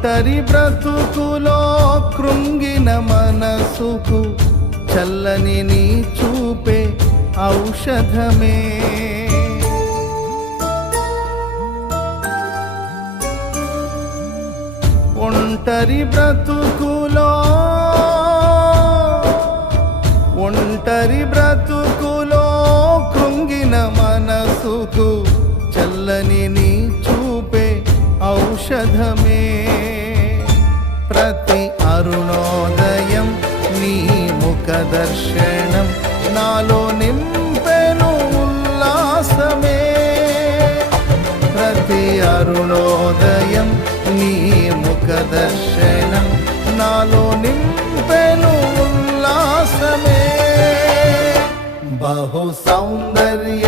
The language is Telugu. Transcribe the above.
ఒంటరి బ్రతుకులో కృంగిన మనసుకు చల్లని నీ చూపే ఔషధమే. ఒంటరి బ్రతుకులో కృంగిన మనసుకు చల్లని నీ చూపే ఔషధమే. ప్రతి అరుణోదయం నీ ముఖ దర్శనం నాలో నింపెను ఉల్లాసమే. ప్రతి అరుణోదయం నీ ముఖ దర్శనం నాలో నింపెను ఉల్లాసమే. బహు సౌందర్య